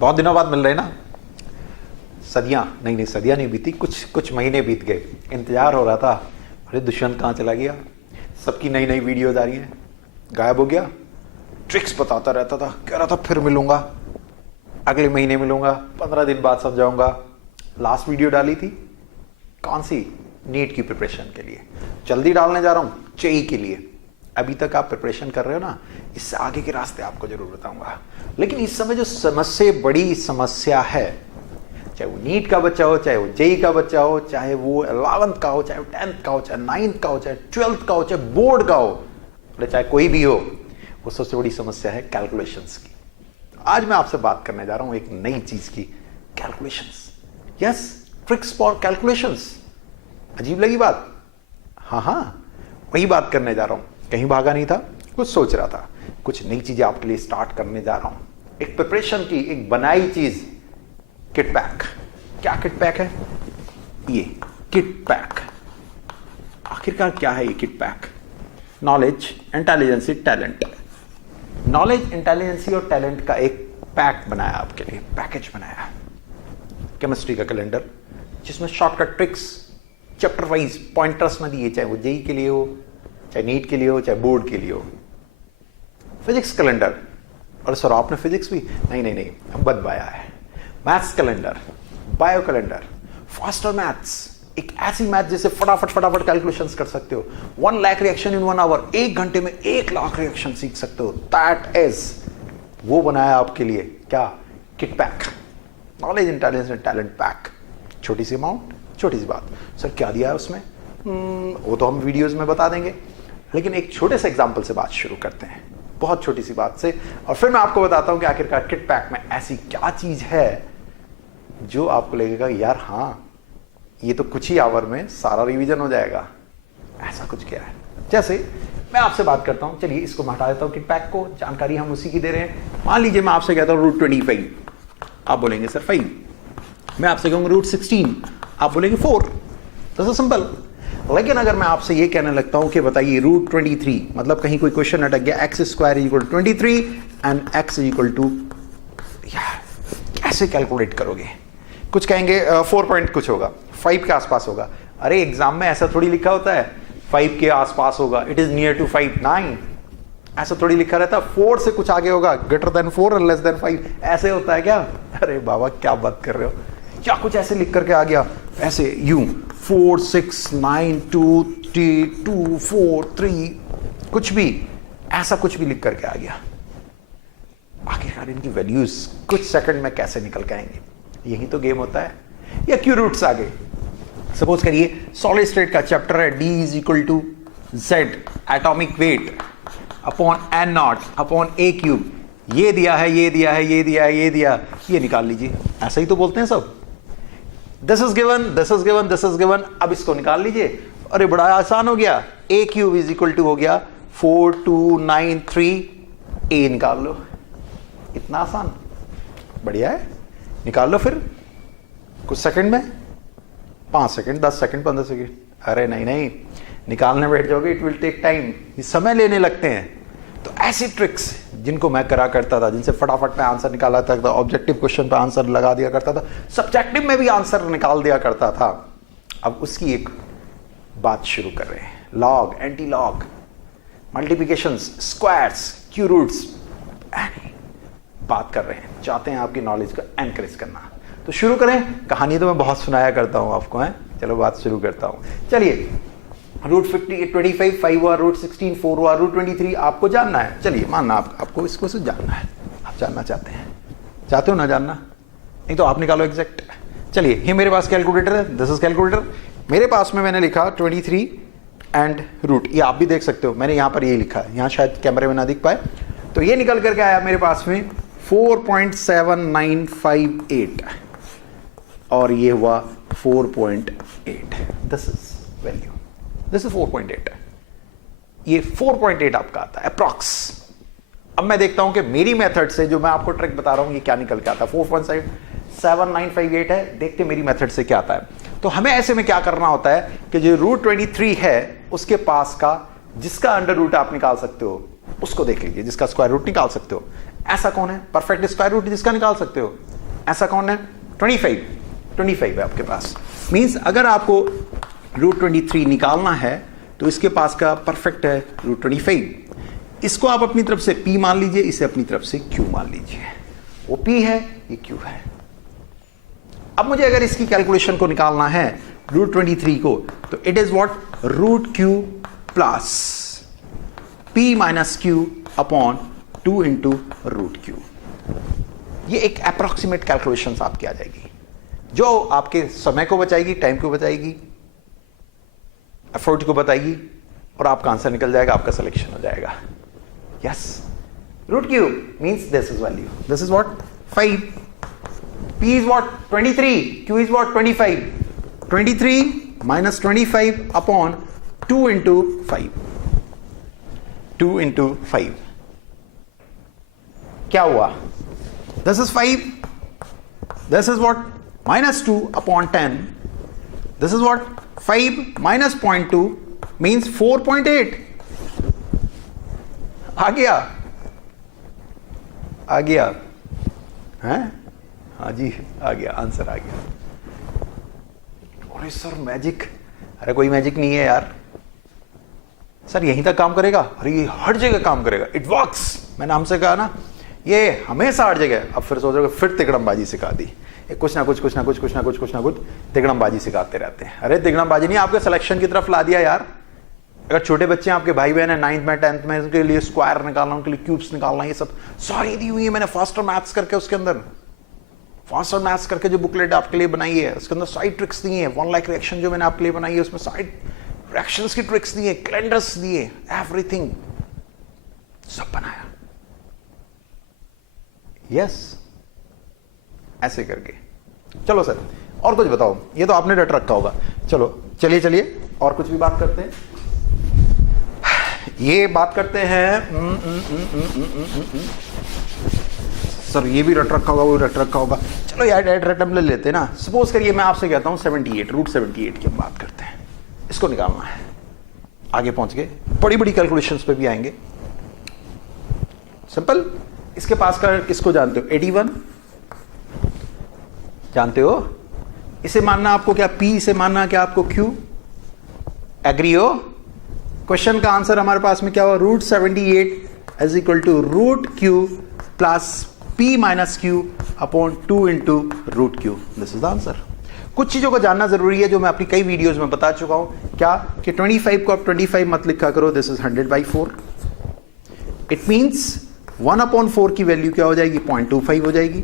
बहुत दिनों बाद मिल रहे ना। सदियां नहीं सदियां नहीं बीती, कुछ महीने बीत गए। इंतजार हो रहा था, अरे दुष्यंत कहाँ चला गया, सबकी नई नई वीडियोज आ रही है, गायब हो गया। ट्रिक्स बताता रहता था, कह रहा था फिर मिलूंगा, अगले महीने मिलूंगा, 15 दिन बाद समझाऊंगा। लास्ट वीडियो डाली थी कौन सी, नीट की प्रिपरेशन के लिए। जल्दी डालने जा रहा हूं जेईई के लिए। अभी तक आप प्रिपरेशन कर रहे हो ना, इससे आगे के रास्ते आपको जरूर बताऊंगा। लेकिन इस समय जो सबसे बड़ी समस्या है, चाहे वो नीट का बच्चा हो, चाहे वो जेईई का बच्चा हो, चाहे वो 11th का हो, चाहे वो 10th का हो, चाहे 9th का हो, चाहे 12th का हो, चाहे बोर्ड का हो, चाहे कोई भी हो, वो सबसे बड़ी समस्या है कैलकुलेशंस की। आज मैं आपसे बात करने जा रहा हूं एक नई चीज की, calculations. Yes, tricks for calculations. अजीब लगी बात? हाँ, वही बात करने जा रहा हूं। कहीं भागा नहीं था, कुछ सोच रहा था, कुछ नई चीजें आपके लिए स्टार्ट करने जा रहा हूं। एक प्रिपरेशन की एक बनाई चीज, किट पैक। क्या किट पैक है? ये किट पैक आखिरकार क्या है? ये kit pack knowledge, intelligence, talent. Knowledge, intelligence और टैलेंट का एक पैक बनाया आपके लिए, पैकेज बनाया। केमिस्ट्री का कैलेंडर जिसमें shortcut tricks chapter wise pointers में दिए, चाहे वो जेईई के लिए हो, चाहे नीट के लिए हो, चाहे बोर्ड के लिए हो। फिजिक्स कैलेंडर, और सर आपने फिजिक्स भी नहीं अब बनवाया है। Maths calendar, bio calendar, faster maths, एक ऐसी मैथ जिसे फटाफट कैलकुलेशंस कर सकते हो। 1 लाख रिएक्शन इन 1 आवर, 1 घंटे में 1 लाख रिएक्शन सीख सकते हो। दैट इज, वो बनाया आपके लिए क्या? Kit pack, knowledge, intelligence and talent pack. छोटी सी अमाउंट, छोटी सी बात। सर क्या दिया है उसमें? वो तो हम वीडियोस में बता देंगे, लेकिन एक छोटे से एग्जाम्पल से बात शुरू करते हैं, बहुत छोटी सी बात से, और फिर मैं आपको बताता हूं कि आखिरकार किट पैक में ऐसी क्या चीज है जो आपको लगेगा यार हाँ, ये तो कुछ ही आवर में सारा रिवीजन हो जाएगा। ऐसा कुछ क्या है? जैसे मैं आपसे बात करता हूं, चलिए इसको मैं हटा देता हूं, किट पैक को, जानकारी हम उसी की दे रहे हैं। मान लीजिए मैं आपसे कहता हूं रूट 25, आप बोलेंगे सर 5। मैं आपसे कहूंगा रूट 16, आप बोलेंगे 4। तो सिंपल। लेकिन अगर मैं आपसे ये कहने लगता हूं कि बताइए रूट 23, मतलब कहीं कोई क्वेश्चन अटक गया, x square is equal to 23 and x is equal to, कैसे कैलकुलेट करोगे? कुछ कहेंगे 4 पॉइंट कुछ होगा, 5 के आसपास होगा। अरे एग्जाम में ऐसा थोड़ी लिखा होता है 5 के आसपास होगा, इट इज नियर टू 5, 9, ऐसा थोड़ी लिखा रहता है। 4 से कुछ आगे होगा, ग्रेटर देन 4 और लेस देन 5, ऐसे होता है क्या? अरे बाबा क्या बात कर रहे हो, क्या कुछ ऐसे लिख करके आ गया, ऐसे यूं 4 6 9 2 3 2 4 3, कुछ भी ऐसा कुछ भी लिख करके आ गया। आखिरकार इनकी वैल्यूज कुछ सेकंड में कैसे निकल के आएंगे? यही तो गेम होता है। या क्यू रूट्स आ गए। सपोज करिए सॉलिड स्टेट का चैप्टर है, d is equal to Z atomic weight upon N nought upon a cube. ये दिया है, ये दिया है, ये दिया है, ये दिया, ये निकाल लीजिए। ऐसा ही तो बोलते हैं सब। This is given, this is given, this is given, अब इसको निकाल लीजिए। अरे बड़ा आसान हो गया, ए क्यूब इज इक्वल टू हो गया 4293, ए निकाल लो। इतना आसान, बढ़िया है, निकाल लो फिर कुछ सेकंड में, 5 सेकंड, 10 सेकंड, 15 सेकंड। अरे नहीं, निकालने बैठ जाओगे इट विल टेक टाइम, ये समय लेने लगते हैं। तो ऐसी ट्रिक्स जिनको मैं करा करता था, जिनसे फटाफट में आंसर निकाला करता था, ऑब्जेक्टिव क्वेश्चन पे आंसर लगा दिया करता था, सब्जेक्टिव में भी आंसर निकाल दिया करता था, अब उसकी एक बात शुरू कर रहे हैं। Log, anti log, multiplications, squares, cube roots, बात कर रहे हैं, चाहते हैं आपकी नॉलेज को एनकरेज करना। तो शुरू करें। कहानी तो मैं बहुत सुनाया करता हूं आपको, है, चलो बात शुरू करता हूं। चलिए, रूट 25 5 हुआ, रूट 16 4 हुआ, रूट 23 आपको जानना है। चलिए मानना आपको इसको से जानना है, आप जानना चाहते हैं, चाहते हो ना जानना, नहीं तो आप निकालो एग्जैक्ट। चलिए, ये मेरे पास कैलकुलेटर है, दिस इज कैलकुलेटर। मेरे पास में मैंने लिखा 23 एंड रूट, ये आप भी देख सकते हो, मैंने यहां पर ये लिखा है, यहां शायद कैमरे में ना दिख पाए। तो ये निकल करके आया मेरे पास में 4.7958 और ये हुआ 4.8। This is value, this is 4.8, ये 4.8 आपका आता है अप्रॉक्स। अब मैं देखता हूं कि मेरी मेथड से जो मैं आपको ट्रिक बता रहा हूं ये क्या निकल के आता है। 4.7958 है, देखते मेरी मेथड से क्या आता है। तो हमें ऐसे में क्या करना होता है कि जो रूट 23 है उसके पास का जिसका अंडर रूट आप निकाल सकते हो उसको देख लीजिए, जिसका स्क्वायर रूट निकाल सकते हो। ऐसा कौन है परफेक्ट स्क्वायर रूट जिसका निकाल सकते हो? ऐसा कौन है? 25 है आपके पास। मींस अगर आपको √23 निकालना है तो इसके पास का परफेक्ट है √25। इसको आप अपनी तरफ से p मान लीजिए, इसे अपनी तरफ से q मान लीजिए। वो p है, ये q है। अब मुझे अगर इसकी कैलकुलेशन को निकालना है √23 को, तो it is what? √q plus p minus q upon 2 into √q। ये एक अप्रोक्सीमेट कैलकुलेशन आपकी आ जाएगी जो आपके समय को बचाएगी, टाइम को बचाएगी, एफर्ट को बताएगी, और आपका आंसर निकल जाएगा, आपका सिलेक्शन हो जाएगा। Yes, √q means this is value, this is what? 5। p is what? 23. q is what? 25. 23 minus 25 upon 2 into 5. 2 into 5. क्या हुआ? This is 5. This is what? Minus 2 upon 10. This is what? 5 minus 0.2 means 4.8. आ गया हैं? हाँ जी, आ गया, answer आ गया। अरे sir magic, अरे कोई मैजिक नहीं है यार सर, यहीं तक काम करेगा? अरे ये हर जगह काम करेगा, इट वर्क्स। मैंने हमसे कहा ना, ये हमेशा हर जगह। अब फिर सोच रहे हो फिर तिगड़मबाजी सिखा दी, कुछ ना कुछ तिगड़मबाजी सिखाते रहते हैं। अरे तिगड़मबाजी नहीं, आपके सिलेक्शन की तरफ ला दिया यार। अगर छोटे बच्चे हैं, आपके भाई बहन है 9th में 10th में, उनके लिए स्क्वायर निकालना, उनके लिए क्यूब्स निकालना, ये सब सारी दी हुई है मैंने फास्टर मैथ्स करके। उसके अंदर फास्टर मैथ्स करके जो बुकलेट आपके लिए बनाई है, उसके अंदर साइड ट्रिक्स दी हैं। 1 लाख रिएक्शन जो मैंने आपके लिए बनाई है, उसमें साइड रिएक्शंस की ट्रिक्स दी है, कैलेंडर्स दिए, एवरीथिंग सब बनाया। यस, ऐसे करके। चलो सर और कुछ बताओ, ये तो आपने रट रखा होगा। चलो चलिए और कुछ भी बात करते हैं। ये बात करते हैं सर, ये भी रट रखा होगा, वो रट रखा होगा। चलो यार रैंडम ले लेते हैं ना। सपोज करिए मैं आपसे कहता हूं 78, √78 की हम बात करते हैं, इसको निकालना है। आगे पहुंच गए, बड़ी बड़ी कैलकुलेशंस पे भी आएंगे। सिंपल, इसके पास का किसको जानते हो? 81 जानते हो? इसे मानना आपको क्या P, इसे मानना क्या आपको Q? एग्री हो? क्वेश्चन का आंसर हमारे पास में क्या हुआ? √78 is equal to √Q plus P minus Q upon 2 into √Q। This is the answer. कुछ चीजों को जानना जरूरी है जो मैं अपनी कई वीडियोस में बता चुका हूं। क्या कि 25 को आप 25 मत लिखा करो, दिस इज 100/4। इट मींस 1/4 की वैल्यू क्या हो जाएगी? 0.25 हो जाएगी।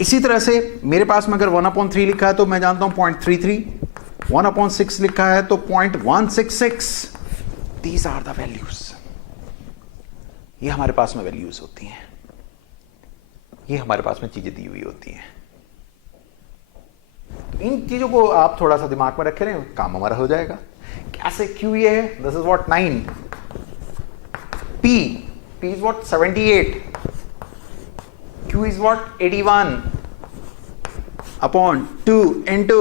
इसी तरह से मेरे पास में अगर 1/3 लिखा है तो मैं जानता हूं 0.33, 1/6 लिखा है तो 0.166। These are the values. ये हमारे पास में वैल्यूज होती हैं, ये हमारे पास में चीजें दी हुई होती हैं। तो इन चीजों को आप थोड़ा सा दिमाग में रखे रहे, काम हमारा हो जाएगा। कैसे? Q ये है, this is what 9, P is what 78, Q is what 81 upon 2 into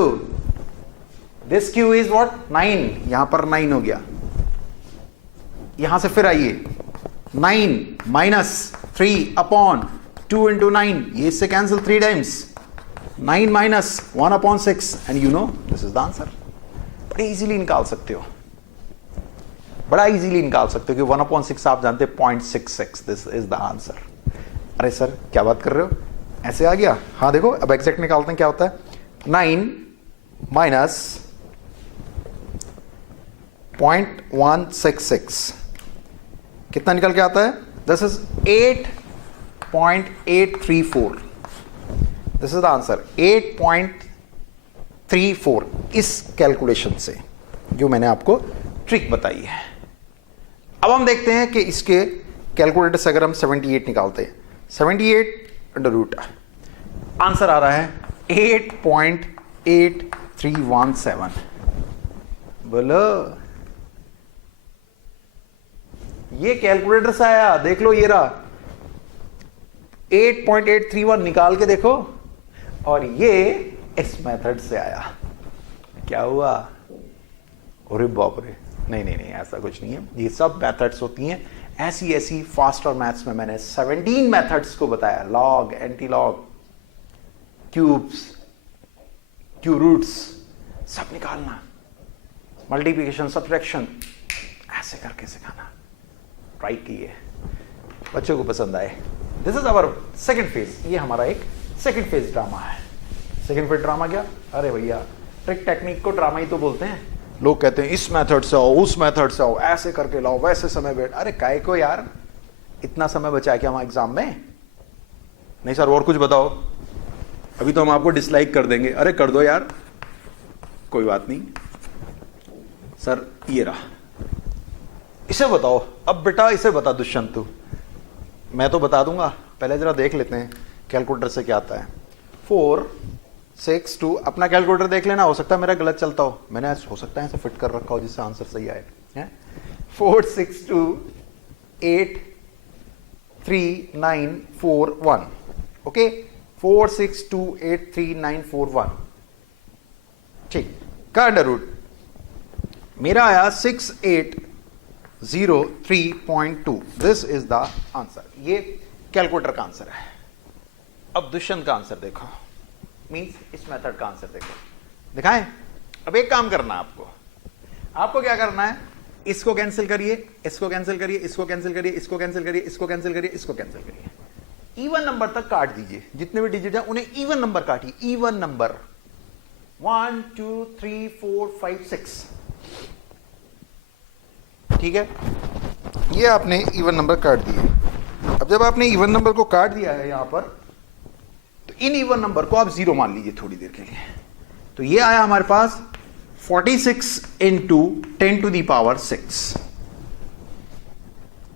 this Q is what 9, यहां पर 9 हो गया। यहां से फिर आइए, 9 माइनस 3 अपॉन 2 इंटू 9, ये इससे cancel 3 times, 9 minus 1/6 and you know this is the answer. बड़े इजीली निकाल सकते हो, बड़ा इजीली निकाल सकते हो कि 1/6 आप जानते हैं 0.66, दिस इज द आंसर। अरे सर क्या बात कर रहे हो, ऐसे आ गया? हाँ देखो, अब एग्जैक्ट निकालते हैं क्या होता है। 9 माइनस 0.166 कितना निकल के आता है? This is 8.834। This is the answer, 8.34 इस कैलकुलेशन से जो मैंने आपको ट्रिक बताई है। अब हम देखते हैं कि इसके कैलकुलेटर से अगर हम 78 निकालते हैं, 78 अंडर रूट, आंसर आ रहा है 8.8317। बोलो, ये कैलकुलेटर से आया, देख लो ये रहा 8.831, निकाल के देखो। और ये इस मेथड से आया, क्या हुआ? अरे बाप रे, नहीं, ऐसा कुछ नहीं है। ये सब मेथड्स होती हैं ऐसी ऐसी फास्ट और मैथ्स में मैंने 17 मेथड्स को बताया, log, anti log, cubes, cube roots, सब निकालना, मल्टीप्लिकेशन, सब्ट्रैक्शन, ऐसे करके सिखाना। ट्राई किए, बच्चों को पसंद आए। This is our second phase, ये हमारा एक सेकंड फेज ड्रामा है। सेकंड फेज ड्रामा क्या? अरे भैया, ट्रिक टेक्निक को ड्रामा ही तो बोलते हैं। लोग कहते हैं इस मेथड से आओ, उस मेथड से आओ, ऐसे करके लाओ, वैसे समय बैठ। अरे काय को यार, इतना समय बचा है क्या हम एग्जाम में? नहीं सर और कुछ बताओ, अभी तो हम आपको डिसलाइक कर देंगे। अरे कर दो यार, कोई बात नहीं। सर ये रहा, इसे बताओ। अब बेटा इसे बता दुष्यंत तू। मैं तो बता दूंगा, पहले जरा देख लेते हैं कैलकुलेटर से क्या आता है। 4 6 2, अपना कैलकुलेटर देख लेना, हो सकता है मेरा गलत चलता हो, मैंने हो सकता है ऐसे फिट कर रखा हो जिससे आंसर सही आए। 4 6 2 8 3 9 4 1। ओके, 4 6 2 8 3 9 4 1। ठीक, का अंडर रूट मेरा आया 6803.2। This is the answer. ये कैलकुलेटर का आंसर है। अब दुष्यंत का आंसर देखो, मींस इस मेथड का आंसर देखो, दिखाएं। अब एक काम करना है आपको क्या करना है, इसको कैंसिल करिए, इसको कैंसिल करिए, इसको कैंसिल करिए, इसको कैंसिल करिए, इसको कैंसिल करिए, इसको कैंसिल करिए। इवन नंबर तक काट दीजिए, जितने भी डिजिट है उन्हें इवन नंबर काटिए। इवन नंबर 1 2 3 4 5 6, ठीक है। ये आपने इवन नंबर काट दिए। अब जब आपने इवन नंबर को काट दिया है यहां पर, तो इन इवन नंबर को आप 0 मान लीजिए थोड़ी देर के लिए। तो ये आया हमारे पास 46 इंटू 10 टू दी पावर 6।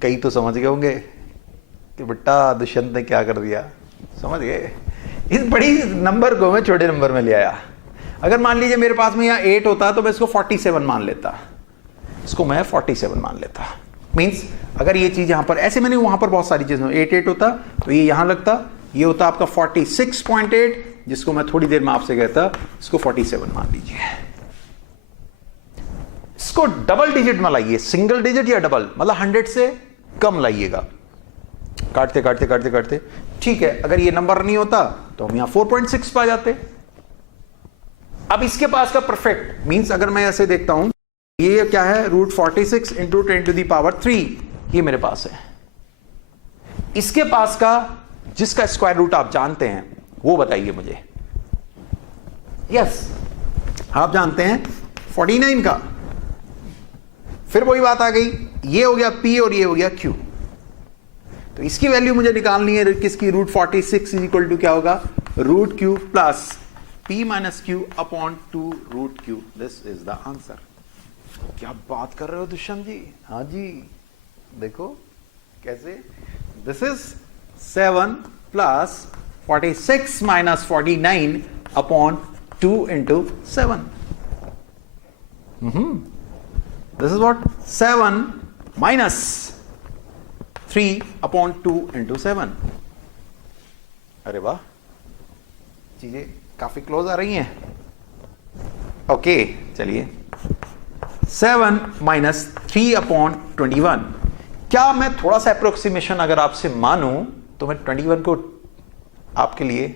कई तो समझ गए होंगे कि बेटा दुष्यंत ने क्या कर दिया, समझ गए। इस बड़ी नंबर को मैं छोटे नंबर में ले आया। अगर मान लीजिए मेरे पास में यहाँ 8 होता तो मैं इसको 47 मान लेता, इसको मैं 47 मान लेता। मींस अगर ये चीज यहां पर ऐसे, मैंने वहां पर बहुत सारी चीजें 8 होता तो ये यहां लगता, ये होता आपका 46.8, जिसको मैं थोड़ी देर में आपसे कहता इसको 47 मान लीजिए। इसको डबल डिजिट में लाइए, सिंगल डिजिट या डबल, मतलब 100 से कम लाइएगा, काटते काटते काटते काटते। ठीक है, अगर ये नंबर नहीं होता तो हम यहां 4.6 पा जाते। अब इसके पास का परफेक्ट मींस, अगर मैं ऐसे देखता हूं, ये क्या है, root 46 into 10 to the power 3, ये मेरे पास है। इसके पास का जिसका स्क्वायर रूट आप जानते हैं वो बताइए मुझे। यस, आप जानते हैं 49 का। फिर वही बात आ गई, ये हो गया P और ये हो गया Q। तो इसकी वैल्यू मुझे निकालनी है किसकी, रूट 46 इज इक्वल टू क्या होगा, root Q plus P minus Q upon 2 root Q। This is the answer. क्या बात कर रहे हो दुष्यंत जी? हाँ जी, देखो कैसे। This is 7 plus 46 minus 49 upon 2 into 7। This is what, 7 minus 3 upon 2 into 7। अरे वाह, चीजें काफी क्लोज आ रही हैं। ओके, चलिए 7 माइनस 3 अपॉन 21। क्या मैं थोड़ा सा अप्रोक्सीमेशन अगर आपसे मानूं तो मैं 21 को आपके लिए,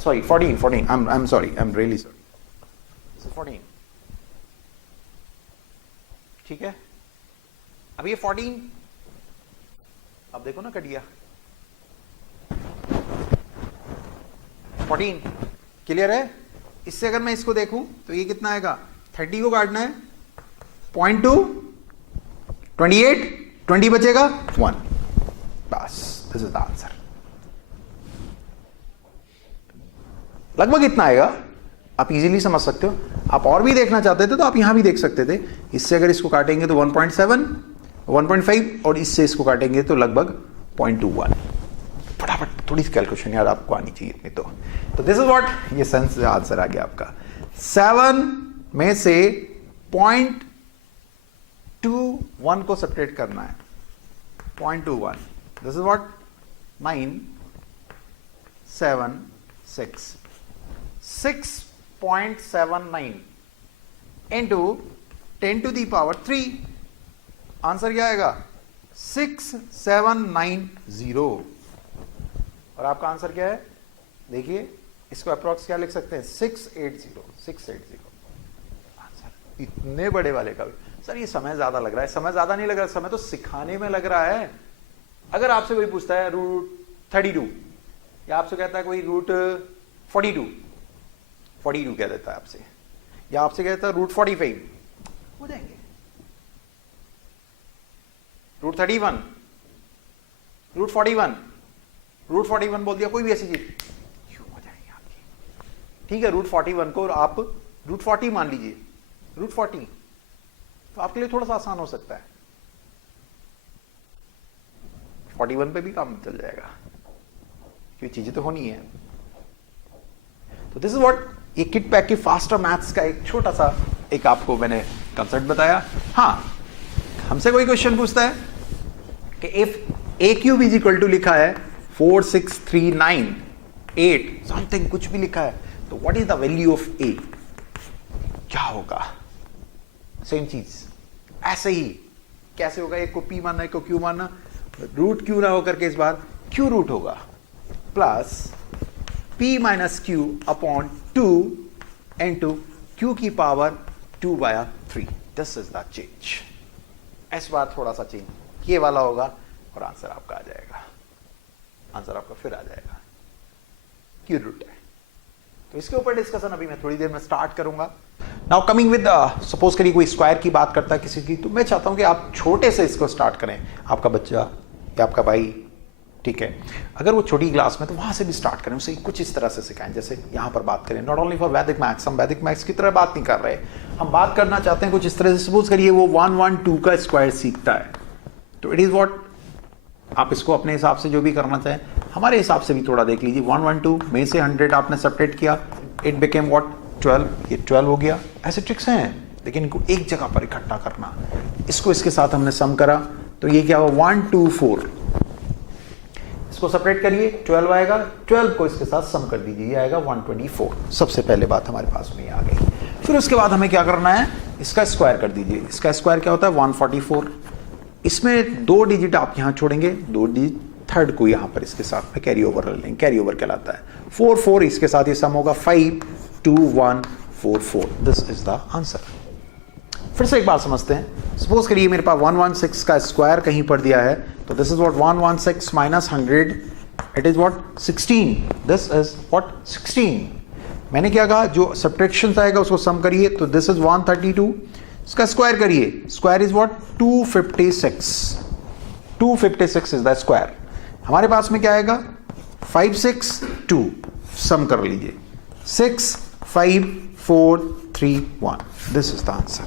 sorry 14, I am sorry, I am really sorry, 14, ठीक है। अब ये 14, अब देखो ना कट गया। 14 क्लियर है। इससे अगर मैं इसको देखूं तो ये कितना आएगा, 30 को काटना है, 0.2, 28, 20 बचेगा 1, बस दिस इज द आंसर। लगभग इतना आएगा, आप इजीली समझ सकते हो। आप और भी देखना चाहते थे तो आप यहां भी देख सकते थे। इससे अगर इसको काटेंगे तो 1.7, 1.5 और इससे इसको काटेंगे तो लगभग 0.21। फटाफट थोड़ी सी कैलकुलेशन यार आपको आनी चाहिए इतनी तो दिस इज व्हाट, ये सेंस आंसर आ गया आपका। 7 में से 0.21 को सेपरेट करना है, 0.21, this is what, 9 7 6, 6.79 into 10 to the power 3, answer क्या आएगा 6790। और आपका आंसर क्या है, देखिए इसको अप्रोक्स क्या लिख सकते हैं 680 आंसर। इतने बड़े वाले का भी सर ये समय ज्यादा लग रहा है, समय ज्यादा नहीं लग रहा, समय तो सिखाने में लग रहा है। अगर आपसे कोई पूछता है रूट 32 या आपसे कहता है कोई रूट 42 कह देता है आपसे, या आपसे कहता है रूट 45, हो जाएंगे। रूट 31, रूट 41 बोल दिया, कोई भी ऐसी चीज क्यों हो जाएगी आपकी। ठीक है, रूट 41 को आप रूट 40 मान लीजिए, रूट 40 तो आपके लिए थोड़ा सा आसान हो सकता है, 41 पे भी काम चल जाएगा, क्योंकि चीजें तो होनी है। तो दिस इज व्हाट, ये किट पैक की फास्टर मैथ्स का एक छोटा सा एक आपको मैंने कंसेप्ट बताया। हाँ, हमसे कोई क्वेश्चन पूछता है कि if a cube is equal to लिखा है 46398 समथिंग, कुछ भी लिखा है, तो what is the value of a, क्या होगा। सेम चीज ऐसे ही कैसे होगा, एक को पी मानना, एक को क्यू मानना, रूट क्यू ना होकर के इस बार क्यू रूट होगा, plus p minus q upon 2 into q की power 2/3। This is the change. इस बार थोड़ा सा चेंज ये वाला होगा और आंसर आपका आ जाएगा, आंसर आपका फिर आ जाएगा, क्यू रूट है। तो इसके ऊपर डिस्कशन अभी मैं थोड़ी देर में स्टार्ट करूंगा। नाउ कमिंग विद, सपोज करिए कोई स्क्वायर की बात करता है किसी की, तो मैं चाहता हूं कि आप छोटे से इसको स्टार्ट करें, आपका बच्चा या आपका भाई, ठीक है, अगर वो छोटी क्लास में तो वहां से भी स्टार्ट करें, उसे कुछ इस तरह से सिखाएं जैसे यहां पर बात करें। नॉट ओनली फॉर वैदिक मैथ्स, हम वैदिक मैथ्स की तरह बात नहीं कर रहे, हम बात करना चाहते हैं कुछ इस तरह से। सपोज करिए वो 112 का स्क्वायर सीखता है, तो इट इज व्हाट, आप इसको अपने हिसाब से जो भी करना चाहें, हमारे हिसाब से भी थोड़ा देख लीजिए। 112 में से 100 आपने सब्ट्रैक्ट किया, इट बिकेम व्हाट 12, ये 12 हो गया। ऐसे ट्रिक्स हैं, लेकिन इनको एक जगह पर इकट्ठा करना। इसको इसके साथ हमने सम करा, तो ये क्या हुआ 124, इसको सेपरेट करिए 12 आएगा, 12 को इसके साथ सम कर दीजिए, ये आएगा 124। सबसे पहले बात हमारे पास में ये आ गई। फिर उसके बाद हमें क्या करना है, इसका स्क्वायर कर दीजिए। इसका स्क्वायर क्या होता है 144, इसमें 2 डिजिट आप यहां छोड़ेंगे, 2 डिजिट थर्ड को यहां पर इसके साथ में कैरी ओवर लेंगे, कैरी ओवर कहलाता है। 4 4 इसके साथ ये सम होगा 52144। This is the answer. फिर से एक बात समझते हैं, सपोज करिए मेरे पास 116 का स्क्वायर कहीं पर दिया है, तो this is what 116 minus 100, it is what 16। This is what 16। मैंने क्या कहा, जो सब्ट्रैक्शन आएगा उसको सम करिए, तो दिस इज 132, इसका स्क्वायर करिए, square is what 256। 256 is the square. हमारे पास में क्या आएगा 562, सम कर लीजिए 65431। This is the answer.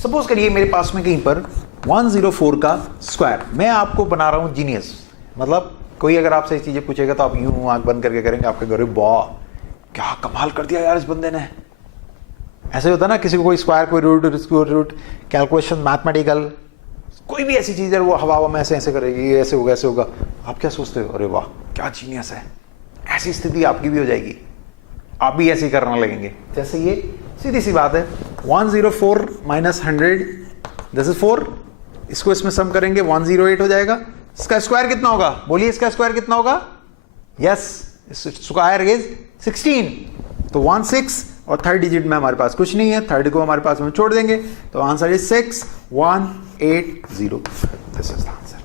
Suppose करिए मेरे पास में कहीं पर 104 का स्क्वायर, मैं आपको बना रहा हूं जीनियस, मतलब कोई अगर आपसे चीजें पूछेगा तो आप यूं आंख बंद करके करेंगे, आपके घर वाह क्या कमाल कर दिया यार इस बंदे ने। ऐसे होता ना, किसी को कोई स्क्वायर, कोई रूट कैलकुलेशन, मैथमेटिकल कोई भी ऐसी चीज है, वो हवा में ऐसे ऐसे करेगी, ये ऐसे होगा ऐसे होगा, आप क्या सोचते हो, अरे वाह क्या जीनियस है। ऐसी स्थिति आपकी भी हो जाएगी, आप भी ऐसे ही करने लगेंगे। जैसे ये सीधी सी बात है, 104 माइनस 100, दिस इज 4, इसको इसमें सम करेंगे 108 हो जाएगा। इसका स्क्वायर कितना होगा, बोलिए इसका स्क्वायर कितना होगा, यस स्क्वायर इज 16। तो 16 और थर्ड डिजिट में हमारे पास कुछ नहीं है, थर्ड को हमारे पास में छोड़ देंगे, तो answer is 6180। This is the answer.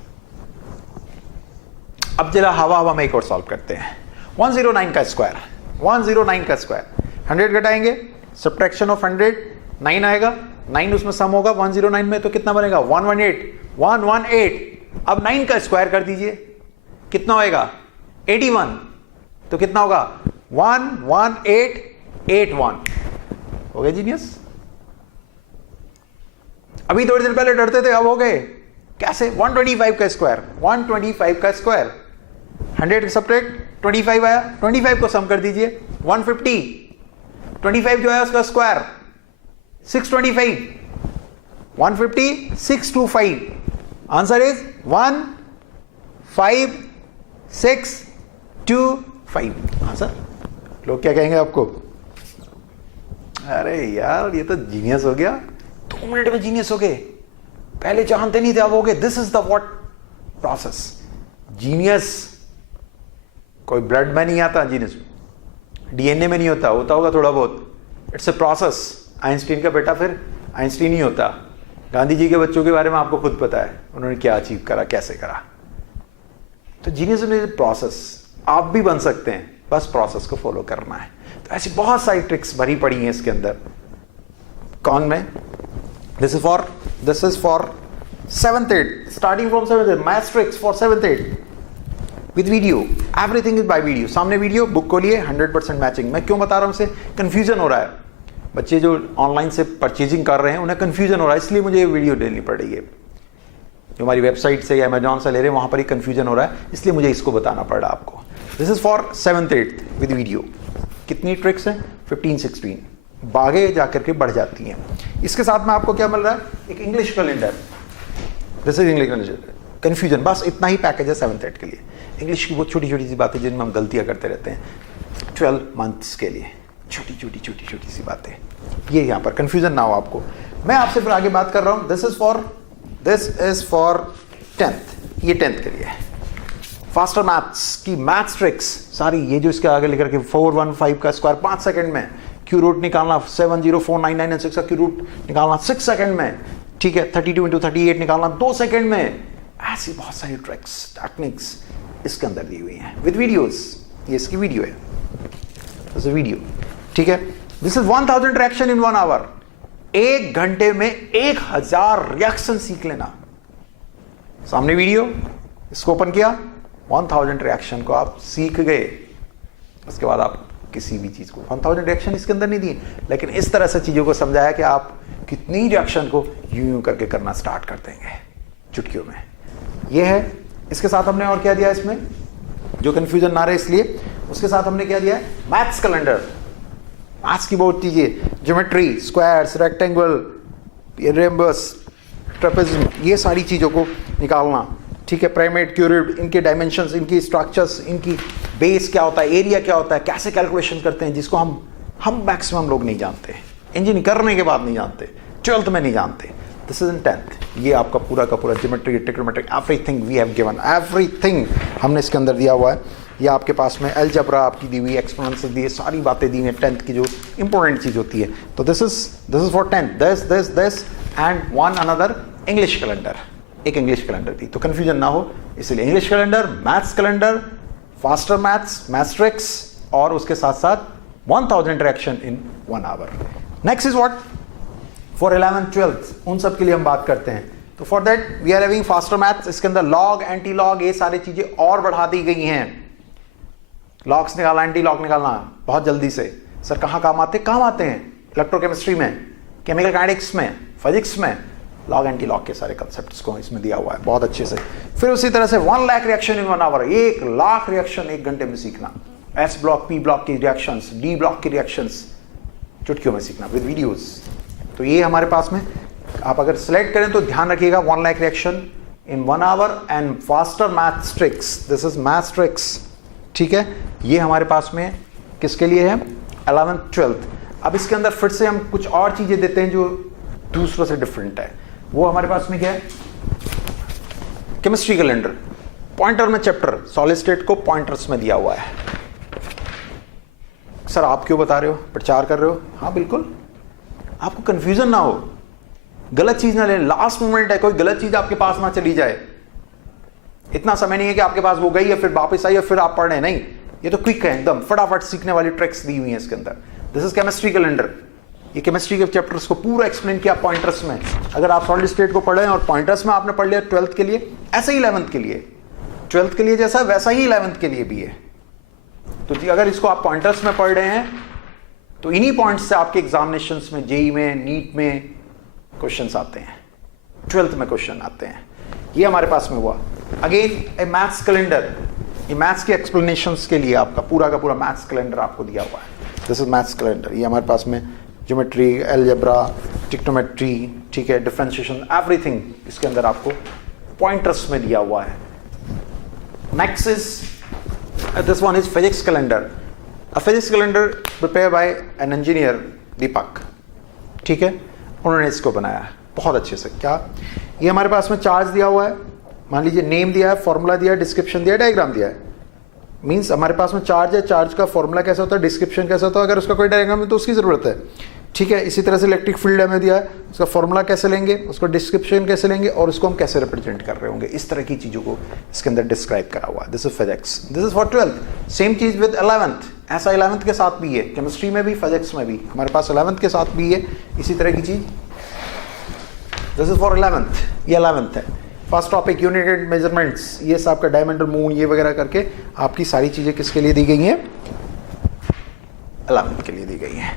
अब जरा हवा में एक और सॉल्व करते हैं। 109 का स्क्वायर, 109 का स्क्वायर 100 घटाएंगे, सब्ट्रैक्शन ऑफ 100 9 आएगा, 9 उसमें सम होगा 109 में, तो कितना बनेगा 118। अब 9 का स्क्वायर कर दीजिए, कितना होएगा 81, तो कितना होगा 11881। हो गए जीनियस। अभी थोड़ी देर पहले डरते थे, अब हो गए कैसे। 125 का स्क्वायर, 125 का स्क्वायर 100 सब्ट्रैक्ट 25 आया, 25 को सम कर दीजिए 150, 25 जो है उसका स्क्वायर 625, 150 625, आंसर इज 15625। आंसर। लोग क्या कहेंगे आपको, अरे यार ये तो जीनियस हो गया, 2 मिनट में जीनियस हो गए। पहले जानते नहीं थे, अब हो गए। This is the what process. Genius कोई ब्लड में नहीं आता, जीनियस डीएनए में नहीं होता, होता होगा थोड़ा बहुत, इट्स ए प्रोसेस। आइंस्टीन का बेटा फिर आइंस्टीन ही होता। गांधी जी के बच्चों के बारे में आपको खुद पता है, उन्होंने क्या अचीव करा, कैसे करा। तो जीनियस इज प्रोसेस। आप भी बन सकते हैं, बस प्रोसेस को फॉलो करना है। तो ऐसी बहुत सारी ट्रिक्स भरी पड़ी हैं इसके अंदर। कौन में this is for 7th 8th, starting from 7th 8th, maths tricks for 7th 8th with video, everything is by video. सामने वीडियो, बुक को लिए 100% मैचिंग। मैं क्यों बता रहा हूं, से कंफ्यूजन हो रहा है। बच्चे जो ऑनलाइन से परचेजिंग कर रहे हैं उन्हें कंफ्यूजन हो रहा है, इसलिए मुझे ये वीडियो लेनी पड़ रही है। जो हमारी वेबसाइट से या अमेजॉन से ले रहे हैं वहां पर ही कंफ्यूजन हो रहा है, इसलिए मुझे इसको बताना पड़ रहा है आपको। This is for 7th 8th with video. कितनी ट्रिक्स हैं? 15 16 आगे जाकर के बढ़ जाती हैं। इसके साथ में आपको क्या मिल रहा है? एक English calendar. This is English calendar. Confusion, बस इतना ही पैकेज है 7th 8th के लिए। इंग्लिश की बहुत छोटी छोटी सी बातें जिनमें हम गलतियां करते रहते हैं 12 मंथ्स के लिए, छोटी छोटी सी बातें, ये यहाँ पर कंफ्यूजन ना हो आपको। मैं आपसे फिर आगे बात कर रहा हूँ। दिस इज फॉर 10th, ये 10th के लिए है। फास्टर मैथ्स की मैथ्स ट्रिक्स सारी, ये जो इसके आगे लेकर के 415 का स्क्वायर 5 सेकंड में, क्यू रूट निकालना 70499 का क्यू रूट निकालना 6 सेकंड में, ठीक है, 32 × 38 निकालना 2 सेकंड में। ऐसी बहुत सारी ट्रिक्स टेक्निक्स इसके अंदर दी हुई हैं विद वीडियोस। ये इसकी वीडियो है, दिस इज वीडियो, ठीक है। This is 1000 reaction in 1 hour. 1 घंटे में 1000 रिएक्शन सीख लेना। सामने वीडियो, इसको ओपन किया, 1000 रिएक्शन को आप सीख गए। उसके बाद आप किसी भी चीज को 1000 रिएक्शन इसके अंदर नहीं दिए, लेकिन इस तरह से चीजों को समझाया कि आप कितनी रिएक्शन को यूं करके करना स्टार्ट कर देंगे चुटकियों में। ये है। इसके साथ हमने और क्या दिया इसमें, जो कंफ्यूजन ना रहे इसलिए, उसके साथ हमने क्या दिया है? Maths calendar. मैथ्स की बहुत चीजें, ज्योमेट्री, स्क्वायर्स, रेक्टेंगल, रेम्बस, ट्रेपेजिज्म, ये सारी चीजों को निकालना, ठीक है। पिरामिड, क्यूबिड, इनके डायमेंशंस, इनकी स्ट्रक्चर्स, इनकी बेस क्या होता है, एरिया क्या होता है, कैसे कैलकुलेशन करते हैं, जिसको हम मैक्सिमम लोग नहीं जानते, इंजीनियरिंग करने के बाद नहीं जानते, 12th में नहीं जानते। This is in 10th। ये आपका पूरा का पूरा geometry, trigonometry, everything we have given, everything हमने इसके अंदर दिया हुआ है। ये आपके पास में अलजेब्रा आपकी दी हुई, एक्सपोनेंशियल दी है, सारी बातें दी हैं 10th की जो इंपॉर्टेंट चीज होती है। तो this is for 10th। This and one another English calendar, एक इंग्लिश कैलेंडर भी, तो कंफ्यूजन ना हो इसलिए English calendar, maths calendar, faster maths tricks, और उसके साथ साथ 1000 reaction in 1 hour. Next is what for 11th 12th, उन सब के लिए हम बात करते हैं। तो for that we are having faster maths. इसके अंदर लॉग, एंटी लॉग, ये सारी चीजें और बढ़ा दी गई हैं। लॉग्स निकालना, एंटी लॉग निकालना बहुत जल्दी से। सर कहाँ काम आते हैं? इलेक्ट्रोकेमिस्ट्री में, केमिकल काइनेटिक्स में, फिजिक्स में, लॉग एंटी लॉग के सारे कंसेप्ट्स को इसमें दिया हुआ है बहुत अच्छे से। फिर उसी तरह से 1 lakh reaction in 1 hour, 1 lakh reaction 1 घंटे में सीखना। एस ब्लॉक, पी ब्लॉक की रिएक्शंस, डी ब्लॉक की रिएक्शंस चुटकियों में सीखना विद वीडियोस। तो ये हमारे पास में आप अगर सिलेक्ट करें तो ध्यान रखिएगा 1 lakh reaction in 1 our and faster maths tricks. This is maths tricks, ठीक है। ये हमारे पास में किसके लिए है? 11th 12th। अब इसके अंदर फिर से हम कुछ और चीजें देते हैं जो दूसरों से डिफरेंट है। वो हमारे पास में क्या है? केमिस्ट्री कैलेंडर, पॉइंटर में चैप्टर, सॉलिड स्टेट को पॉइंटर्स में दिया हुआ है। सर आप क्यों बता रहे हो, प्रचार कर रहे हो? हाँ बिल्कुल, आपको कंफ्यूजन ना हो, गलत चीज ना ले। लास्ट मोमेंट है, कोई गलत चीज आपके पास ना चली जाए। इतना समय नहीं है कि आपके पास वो गई है फिर वापस आई है फिर आप पढ़ रहे हैं, नहीं। ये तो क्विक है एकदम, फटाफट सीखने वाली ट्रिक्स दी हुई है इसके अंदर। This is chemistry calendar. ये केमिस्ट्री के चैप्टर्स को पूरा एक्सप्लेन किया पॉइंटर्स में। अगर आप सॉलिड स्टेट को पढ़े और पॉइंटर्स में आपने पढ़ लिया 12th के लिए, ऐसे ही 11th के लिए, 12th के लिए जैसा वैसा ही 11th के लिए भी है। तो अगर इसको आप पॉइंटर्स में पढ़ रहे हैं तो इन्हीं पॉइंट्स से आपके एग्जामिनेशंस में, जेई में, नीट में क्वेश्चंस आते हैं, 12th में क्वेश्चन आते हैं। ये हमारे पास में हुआ। अगेन ए मैथ्स कैलेंडर, ये मैथ्स के एक्सप्लेनेशंस के लिए आपका पूरा का पूरा मैथ्स कैलेंडर आपको दिया हुआ है। This is maths calendar. ये हमारे पास में ज्योमेट्री, अलजेब्रा, ट्रिग्नोमेट्री, ठीक है, डिफरेंशिएशन, एवरीथिंग इसके अंदर आपको पॉइंटर्स में दिया हुआ है। Next is this one is physics calendar. A physics calendar prepared by an engineer दीपक, ठीक है, उन्होंने इसको बनाया बहुत अच्छे से। क्या ये हमारे पास में चार्ज दिया हुआ है, मान लीजिए नेम दिया है, फॉर्मूला दिया है, डिस्क्रिप्शन दिया है, डायग्राम दिया है। मीन्स हमारे पास में चार्ज है, चार्ज का फॉर्मूला कैसा होता है, डिस्क्रिप्शन कैसा होता है, अगर उसका कोई डायग्राम है तो उसकी ज़रूरत है। ठीक है, इसी तरह से इलेक्ट्रिक फील्ड हमें दिया है, उसका फॉर्मूला कैसे लेंगे, उसका डिस्क्रिप्शन कैसे लेंगे और उसको हम कैसे रिप्रेजेंट कर रहे होंगे, इस तरह की चीज़ों को इसके अंदर डिस्क्राइब करा हुआ है। This is physics, this is for 12th। Same cheese with 11th, ऐसा 11th के साथ भी है, केमिस्ट्री में भी फिजिक्स में भी हमारे पास 11th के साथ भी है इसी तरह की चीज़। दिस इज फॉर 11th, ये 11th है। फर्स्ट टॉपिक यूनिटेड मेजरमेंट्स, ये सब का डायमीटर, मून, ये वगैरह करके आपकी सारी चीज़ें किसके लिए दी गई हैं, 11th के लिए दी गई हैं।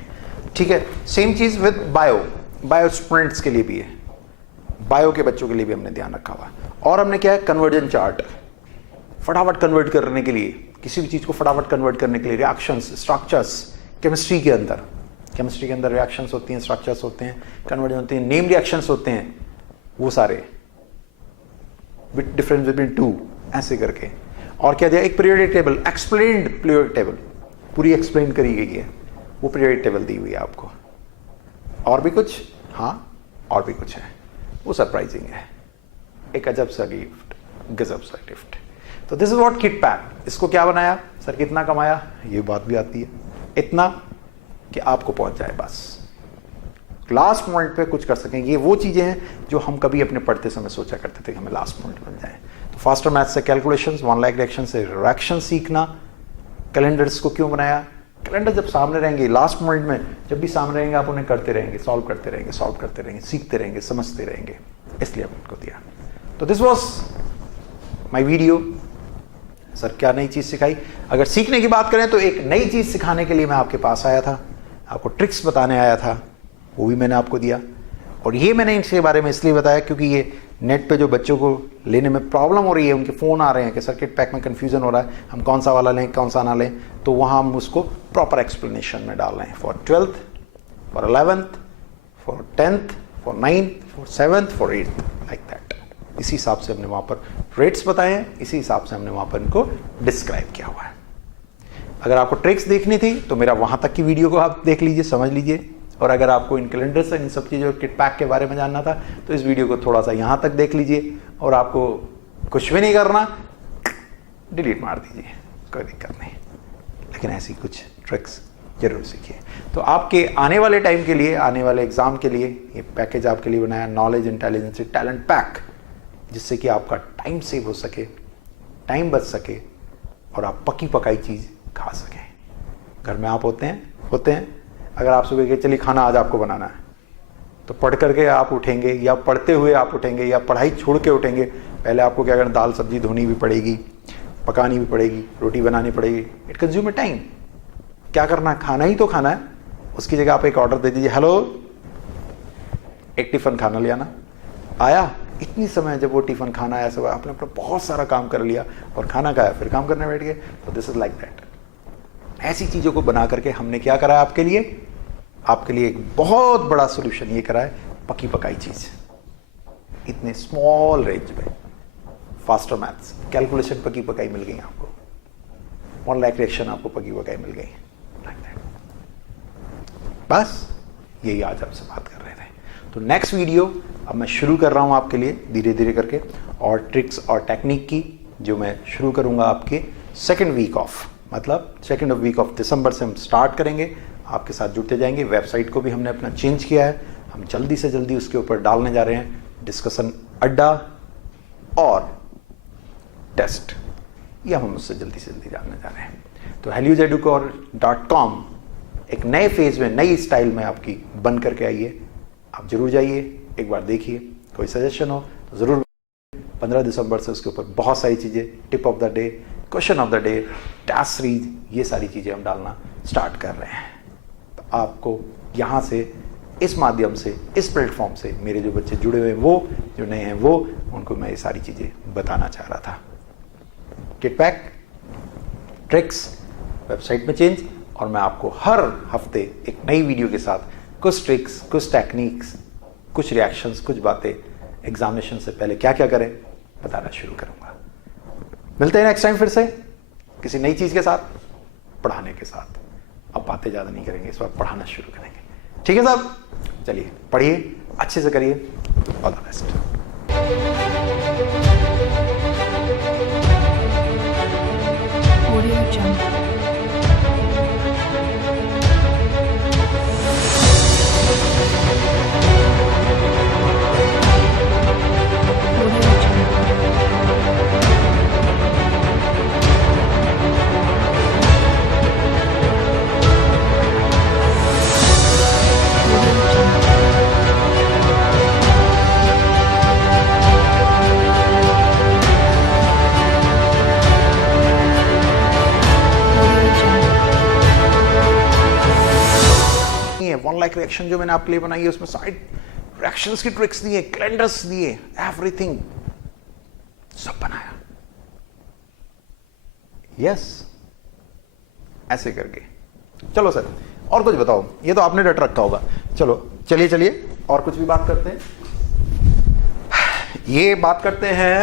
ठीक है, same cheese with bio, bio students के लिए भी है, बायो के बच्चों के लिए भी हमने ध्यान रखा हुआ है। और हमने क्या है, कन्वर्जन चार्ट, फटाफट कन्वर्ट करने के लिए, किसी भी चीज़ को फटाफट कन्वर्ट करने के लिए, रिएक्शंस, स्ट्रक्चर्स, केमिस्ट्री के अंदर रिएक्शंस होती हैं, स्ट्रक्चर्स होते हैं, कन्वर्जन होते हैं, नेम रिएक्शंस होते हैं, वो सारे डिफरेंस बिटवीन टू, ऐसे करके। और क्या दिया, एक periodic table, explained periodic table, पूरी एक्सप्लेन करी गई है, वो पीरियोडिक टेबल दी हुई है आपको। और भी कुछ, हाँ और भी कुछ है, वो सरप्राइजिंग है, एक अजब सा गिफ्ट, गजब सा गिफ्ट। तो this is what kit pack. इसको क्या बनाया सर, कितना कमाया, ये बात भी आती है, इतना कि आपको पहुंच जाए, बस लास्ट मोमेंट पे कुछ कर सकें। ये वो चीज़ें हैं जो हम कभी अपने पढ़ते समय सोचा करते थे कि हमें लास्ट मोमेंट मिल जाए। तो फास्टर मैथ से कैलकुलेशंस, 1 लाख रिएक्शन से रिएक्शन सीखना। कैलेंडर्स को क्यों बनाया, कैलेंडर जब सामने रहेंगे, लास्ट मोमेंट में जब भी सामने रहेंगे, आप उन्हें करते रहेंगे, सॉल्व करते रहेंगे, सीखते रहेंगे, समझते रहेंगे, इसलिए हमने इनको दिया। तो this was my video. Sir क्या नई चीज़ सिखाई, अगर सीखने की बात करें तो एक नई चीज़ सिखाने के लिए मैं आपके पास आया था, आपको ट्रिक्स बताने आया था, वो भी मैंने आपको दिया। और ये मैंने इसके बारे में इसलिए बताया क्योंकि ये नेट पे जो बच्चों को लेने में प्रॉब्लम हो रही है, उनके फ़ोन आ रहे हैं कि सर्किट पैक में कन्फ्यूज़न हो रहा है, हम कौन सा वाला लें, कौन सा ना लें, तो वहाँ हम उसको प्रॉपर एक्सप्लेनेशन में डाल रहे हैं। For 12th, for 11th, for 10th, for 9th, for 7th, for 8th, like that. इसी हिसाब से हमने वहाँ पर रेट्स बताए हैं, इसी हिसाब से हमने वहाँ पर इनको डिस्क्राइब किया हुआ है। अगर आपको ट्रिक्स देखनी थी तो मेरा वहाँ तक की वीडियो को आप देख लीजिए, समझ लीजिए। और अगर आपको इन कैलेंडर से इन सब चीज़ों किट पैक के बारे में जानना था तो इस वीडियो को थोड़ा सा यहाँ तक देख लीजिए, और आपको कुछ भी नहीं करना, डिलीट मार दीजिए, कोई दिक्कत नहीं, लेकिन ऐसी कुछ ट्रिक्स जरूर सीखिए। तो आपके आने वाले टाइम के लिए, आने वाले एग्जाम के लिए ये पैकेज आपके लिए बनाया, नॉलेज इंटेलिजेंस टैलेंट पैक, जिससे कि आपका टाइम सेव हो सके, टाइम बच सके और आप पकी पकाई चीज़ खा सकें। घर में आप होते हैं, अगर आप सुबह के चलिए खाना आज आपको बनाना है, तो पढ़ करके आप उठेंगे या पढ़ते हुए आप उठेंगे या पढ़ाई छोड़ के उठेंगे, पहले आपको क्या करना, दाल सब्जी धोनी भी पड़ेगी, पकानी भी पड़ेगी, रोटी बनानी पड़ेगी, इट कंज्यूम टाइम। क्या करना है, खाना ही तो खाना है, उसकी जगह आप एक ऑर्डर दे दीजिए, हेलो एक टिफ़िन खाना ले आना, आया, इतनी समय जब वो टिफ़िन खाना आया, सब आपने अपना बहुत सारा काम कर लिया और खाना खाया, फिर काम करने बैठ गए। तो दिस इज लाइक दैट। ऐसी चीज़ों को बना करके हमने क्या करा है आपके लिए एक बहुत बड़ा सोल्यूशन ये करा है, पकी पकाई चीज़, इतने स्मॉल रेंज में। फास्टर मैथ्स, कैलकुलेशन पकी पकाई मिल गई आपको, 1 लाख रिएक्शन आपको पकी पकाई मिल गई, लाइक दैट। बस यही आज आपसे बात कर रहे थे। तो नेक्स्ट वीडियो अब मैं शुरू कर रहा हूँ आपके लिए धीरे धीरे करके, और ट्रिक्स और टेक्निक की जो मैं शुरू करूँगा आपके सेकेंड वीक ऑफ दिसंबर से हम स्टार्ट करेंगे, आपके साथ जुड़ते जाएंगे। वेबसाइट को भी हमने अपना चेंज किया है, हम जल्दी से जल्दी उसके ऊपर डालने जा रहे हैं डिस्कशन अड्डा और टेस्ट, ये हम उससे जल्दी से जल्दी डालने जा रहे हैं। तो HelioEducore.com एक नए फेज में, नई स्टाइल में आपकी बन करके आई है, आप जरूर जाइए, एक बार देखिए, कोई सजेशन हो तो ज़रूर। 15 दिसंबर से उसके ऊपर बहुत सारी चीज़ें, tip of the day, question of the day, task series, ये सारी चीज़ें हम डालना स्टार्ट कर रहे हैं। तो आपको यहाँ से, इस माध्यम से, इस प्लेटफॉर्म से मेरे जो बच्चे जुड़े हुए हैं, वो जो नए हैं, वो उनको मैं ये सारी चीज़ें बताना चाह रहा था। किट पैक, ट्रिक्स, वेबसाइट में चेंज, और मैं आपको हर हफ्ते एक नई वीडियो के साथ कुछ ट्रिक्स, कुछ टेक्निक्स, कुछ रिएक्शंस, कुछ बातें एग्जामिनेशन से पहले क्या क्या करें बताना शुरू करूँगा। मिलते हैं नेक्स्ट टाइम फिर से किसी नई चीज़ के साथ, पढ़ाने के साथ। अब बातें ज़्यादा नहीं करेंगे, इस बार पढ़ाना शुरू करेंगे। ठीक है साहब, चलिए पढ़िए, अच्छे से करिए, all the best. Like reaction जो मैंने आपके लिए बनाई है उसमें साइड रिएक्शंस की ट्रिक्स दिए, कैलेंडर्स दिए, एवरीथिंग सब बनाया। यस ऐसे करके। चलो सर और कुछ बताओ, ये तो आपने रट रखा होगा। चलो चलिए और कुछ भी बात करते हैं। ये बात करते हैं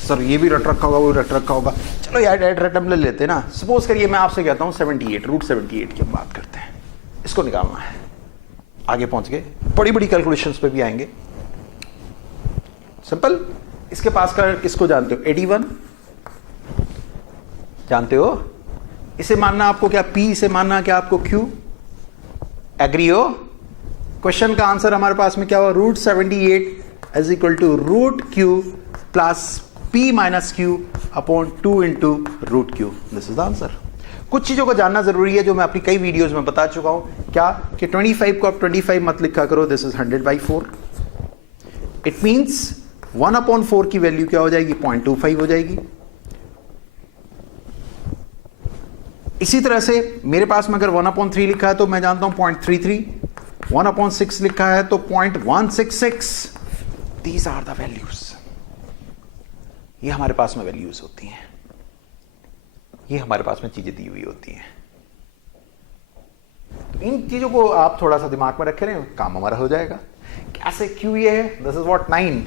सर ये भी रट रखा होगा, वो रट रखा होगा। चलो यार रटम ले लेते हैं ना। सपोज करिए मैं आपसे कहता हूं 78 रूट 78 की हम बात करते हैं, इसको निकालना है। आगे पहुंच गए, बड़ी बड़ी कैलकुलेशंस पे भी आएंगे। सिंपल। इसके पास का किसको जानते हो? 81 जानते हो? इसे मानना आपको क्या P, इसे मानना क्या आपको Q? एग्री हो? क्वेश्चन का आंसर हमारे पास में क्या हुआ? Root 78 is equal to root Q plus P minus Q upon 2 into root Q। This is the answer. कुछ चीजों को जानना जरूरी है जो मैं अपनी कई वीडियोस में बता चुका हूं। क्या कि 25 को आप 25 मत लिखा करो, दिस इज 100/4। इट मींस 1/4 की वैल्यू क्या हो जाएगी? 0.25 हो जाएगी। इसी तरह से मेरे पास में अगर 1/3 लिखा है तो मैं जानता हूं 0.33, 1/6 लिखा है तो 0.166। These are the values. ये हमारे पास में वैल्यूज होती हैं, ये हमारे पास में चीजें दी हुई होती हैं। तो इन चीजों को आप थोड़ा सा दिमाग में रखे रहे, काम हमारा हो जाएगा। कैसे? क्यों ये है? This is what 9,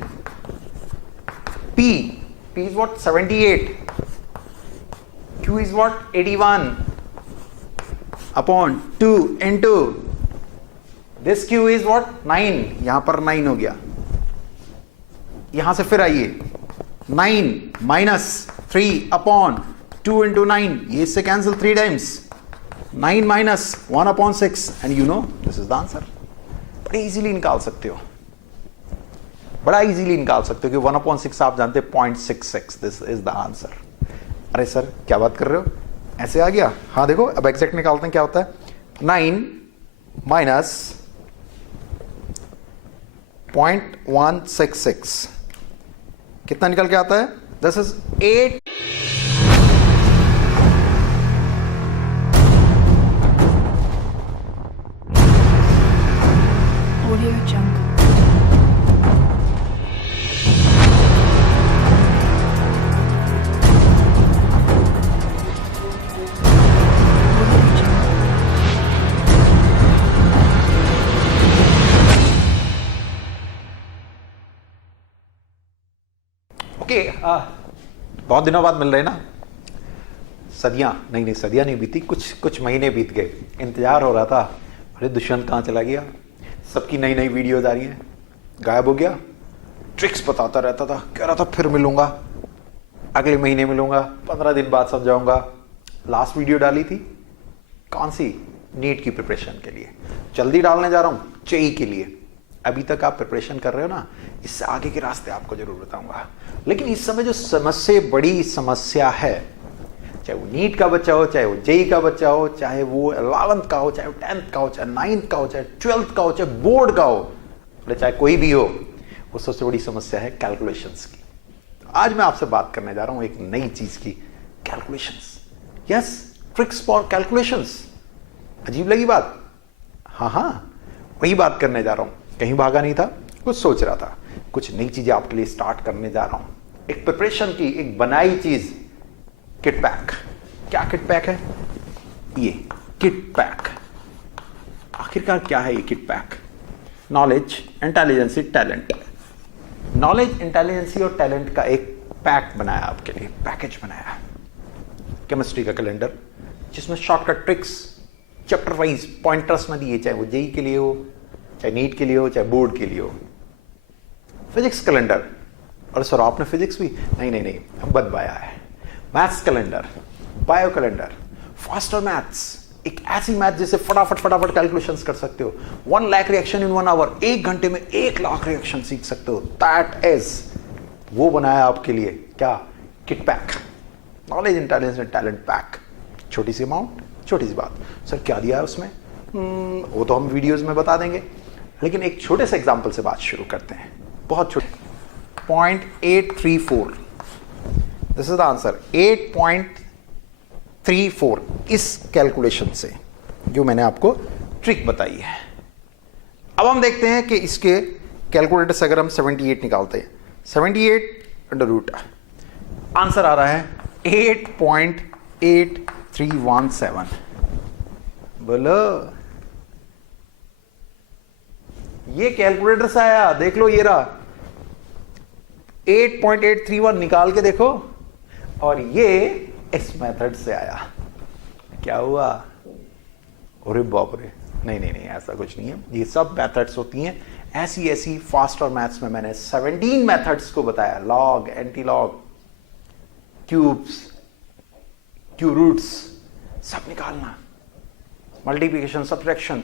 P is what 78, Q is what 81 upon 2 into this Q is what 9। यहां पर 9 हो गया। यहां से फिर आइए 9 माइनस 3 अपॉन 2 इंटू 9, ये इससे cancel 3 times. 9 minus 1/6 and you know this is the answer. बड़े इजीली निकाल सकते हो, बड़ा इजीली निकाल सकते हो कि 1/6 आप जानते हैं 0.66। This is the answer. अरे सर क्या बात कर रहे हो, ऐसे आ गया? हाँ देखो अब एग्जैक्ट निकालते हैं क्या होता है। 9 माइनस 0.166 कितना निकल के आता है? This is 8। Audio Jungle. बहुत दिनों बाद मिल रहे ना। सदियां नहीं सदियां नहीं बीती, कुछ महीने बीत गए। इंतजार हो रहा था, अरे दुष्यंत कहाँ चला गया? सबकी नई नई वीडियोज आ रही हैं, गायब हो गया। ट्रिक्स बताता रहता था, कह रहा था फिर मिलूंगा, अगले महीने मिलूंगा, 15 दिन बाद समझाऊंगा। लास्ट वीडियो डाली थी कौन सी? नीट की प्रिपरेशन के लिए। जल्दी डालने जा रहा हूं जेईई के लिए। अभी तक आप प्रिपरेशन कर रहे हो ना, इससे आगे के रास्ते आपको जरूर बताऊंगा। लेकिन इस समय जो सबसे बड़ी समस्या है, चाहे वो नीट का बच्चा हो, चाहे वो जेईई का बच्चा हो, चाहे वो 11th का हो, चाहे वो 10th का हो, चाहे 9th का हो, चाहे 12th का हो, चाहे बोर्ड का हो, चाहे कोई भी हो, वो सबसे बड़ी समस्या है कैलकुलेशंस की। आज मैं आपसे बात करने जा रहा हूं एक नई चीज की, calculations. Yes, tricks for calculations. अजीब लगी बात? हाँ वही बात करने जा रहा हूं। कहीं भागा नहीं था, कुछ सोच रहा था, कुछ नई चीजें आपके लिए स्टार्ट करने जा रहा हूं। एक प्रिपरेशन की एक बनाई चीज, किट पैक। क्या किट पैक है? ये किट पैक। आखिरकार क्या है ये kit pack? Knowledge, intelligence, talent. Knowledge, intelligence और टैलेंट का एक पैक बनाया आपके लिए, पैकेज बनाया। केमिस्ट्री का कैलेंडर जिसमें shortcut tricks chapter wise pointers में दिए, चाहे वो जेईई के लिए हो, चाहे नीट के लिए हो, चाहे बोर्ड के लिए हो। फिजिक्स कैलेंडर, और सर आपने फिजिक्स भी? नहीं, हम बदबाया है। Maths calendar, bio calendar, faster maths, एक ऐसी मैथ जिसे फटाफट कैलकुलेशंस कर सकते हो। 1 लाख रिएक्शन इन 1 आवर, 1 घंटे में 1 लाख रिएक्शन सीख सकते हो। दैट इज, वो बनाया आपके लिए क्या? Kit pack, knowledge, intelligence and talent pack. छोटी सी अमाउंट, छोटी सी बात। सर क्या दिया है उसमें? वो तो हम वीडियोस में बता देंगे, लेकिन एक छोटे से एग्जांपल से बात शुरू करते हैं। बहुत छोटे, 0.834। This is the answer. 8.834 3 4 इस कैलकुलेशन से जो मैंने आपको ट्रिक बताई है। अब हम देखते हैं कि इसके कैलकुलेटर से अगर हम 78 निकालते हैं, 78 अंडर रूट, आंसर आ रहा है 8.8317। बोलो, ये कैलकुलेटर से आया, देख लो, ये रहा 8.831, निकाल के देखो, और ये इस मेथड से आया। क्या हुआ? अरे बाप रे, नहीं नहीं नहीं, ऐसा कुछ नहीं है। ये सब मेथड्स होती हैं, ऐसी ऐसी फास्टर मैथ्स में मैंने 17 मेथड्स को बताया, log, anti log, cubes, cube roots, सब निकालना, मल्टीप्लिकेशन, सब्ट्रैक्शन,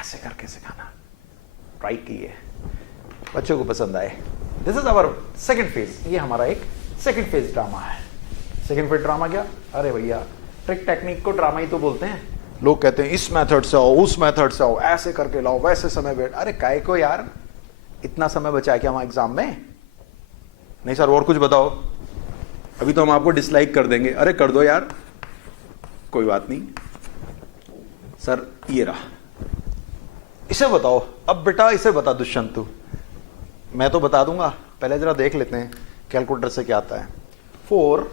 ऐसे करके सिखाना। ट्राई कीजिए, बच्चों को पसंद आए। This is our second phase, ये हमारा एक सेकंड फेज ड्रामा है। सेकंड फेज ड्रामा क्या? अरे भैया, ट्रिक टेक्निक को ड्रामा ही तो बोलते हैं। लोग कहते हैं इस मेथड से आओ, उस मेथड से आओ, ऐसे करके लाओ, वैसे समय बैठ। अरे काय को यार, इतना समय बचा क्या वहां एग्जाम में? नहीं सर, और कुछ बताओ, अभी तो हम आपको डिसलाइक कर देंगे। अरे कर दो यार, कोई बात नहीं। सर ये रहा, इसे बताओ। अब बेटा इसे बता दुष्यंत तू। मैं तो बता दूंगा, पहले जरा देख लेते हैं कैलकुलेटर से क्या आता है। 4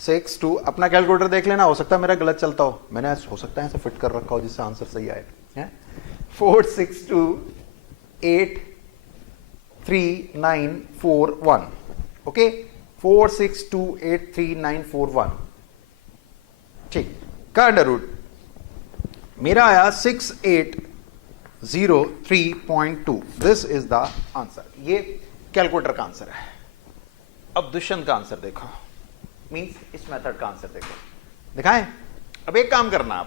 6 2, अपना कैलकुलेटर देख लेना, हो सकता है मेरा गलत चलता हो, मैंने हो सकता है ऐसे फिट कर रखा हो जिससे आंसर सही आए। 4 6 2 8 3 9 4 1। ओके, 4 6 2 8 3 9 4 1, ठीक। का अंडर रूट मेरा आया 6803.2। This is the answer. ये कैलकुलेटर का आंसर है। अब दुष्यंत का आंसर देखो, मींस इस मेथड का आंसर देखो, दिखाएं। अब एक काम करना है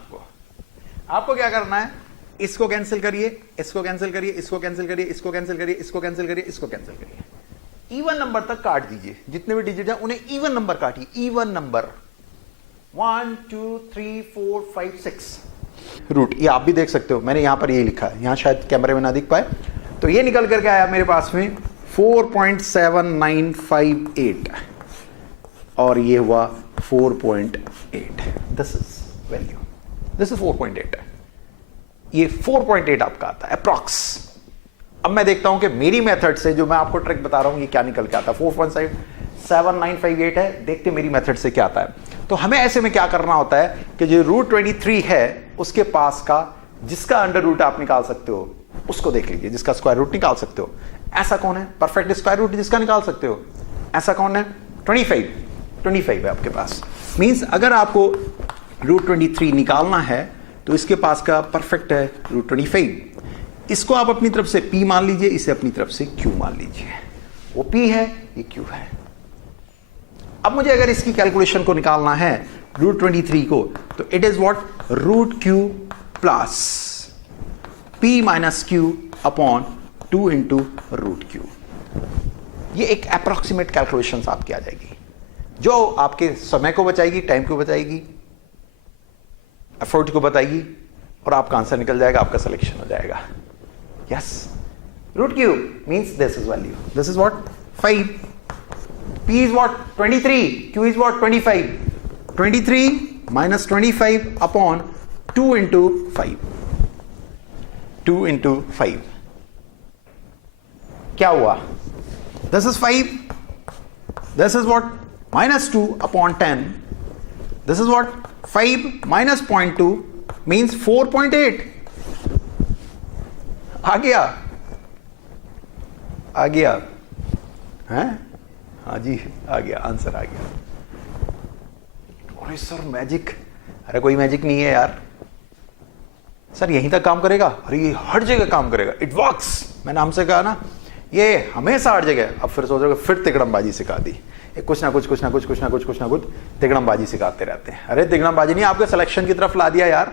आपको क्या करना है, इसको कैंसिल करिए, इसको कैंसिल करिए, इसको कैंसिल करिए, इसको कैंसिल करिए, इसको कैंसिल करिए, इसको कैंसिल करिए, इवन नंबर तक काट दीजिए। जितने भी डिजिट है उन्हें इवन नंबर काटिए, इवन नंबर 1 2 3 4 5 6 रूट। ये आप भी देख सकते हो, मैंने यहां पर ये लिखा है, यहां शायद कैमरे में ना दिख पाए। तो ये निकल करके आया मेरे पास में 4.7958 और ये हुआ 4.8। This is value, this is 4.8। ये 4.8 आपका आता है अप्रॉक्स। अब मैं देखता हूं कि मेरी मेथड से जो मैं आपको ट्रिक बता रहा हूं ये क्या निकल के आता है। 4.7958 है, देखते मेरी मेथड से क्या आता है। तो हमें ऐसे में क्या करना होता है कि जो √23 है उसके पास का जिसका अंडर रूट आप निकाल सकते हो उसको देख लीजिए, जिसका स्क्वायर रूट निकाल सकते हो। ऐसा कौन है परफेक्ट स्क्वायर रूट जिसका निकाल सकते हो? ऐसा कौन है? 25 है आपके पास। मींस अगर आपको √23 निकालना है तो इसके पास का परफेक्ट है √25। इसको आप अपनी तरफ से p मान लीजिए, इसे अपनी तरफ से q मान लीजिए। वो p है, ये q है। अब मुझे अगर इसकी कैलकुलेशन को निकालना है √23 को, तो it is what √q plus p minus q upon 2 into √q। ये एक अप्रोक्सीमेट कैलकुलेशन आपकी आ जाएगी जो आपके समय को बचाएगी, टाइम को बचाएगी, एफर्ट को बताएगी और आपका आंसर निकल जाएगा, आपका सिलेक्शन हो जाएगा। Yes, √q means this is value, this is what 5, p is what 23, q is what 25, 23 minus 25 upon 2 into 5, 2 into 5 क्या हुआ? This is 5, this is what minus 2 upon 10, this is what 5 minus 0.2 means 4.8। आ गया हैं? हाँ जी, आ गया, answer आ गया। अरे sir magic, अरे कोई मैजिक नहीं है यार। सर यहीं तक काम करेगा? अरे ये हर जगह काम करेगा, इट वर्क्स। मैंने हमसे कहा ना, ये हमेशा हर जगह। अब फिर सोचोगे फिर तिकड़मबाजी सिखा दी, कुछ ना कुछ तिकड़मबाजी सिखाते रहते हैं। अरे तिकड़मबाजी नहीं, आपके सिलेक्शन की तरफ ला दिया यार।